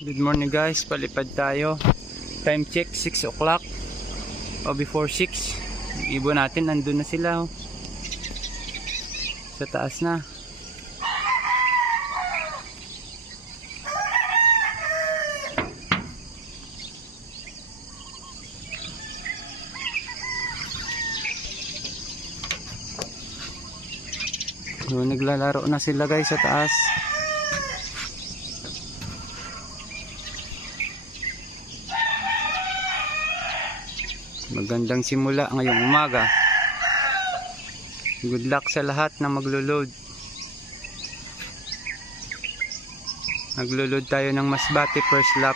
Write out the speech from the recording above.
Good morning guys, palipad tayo. Time check 6 o'clock o before 6. Ibon natin nandun na sila sa taas na. So, naglalaro na sila guys sa taas. Magandang simula ngayong umaga. Good luck sa lahat na maglo-load. Naglo-load tayo ng Masbate first lap.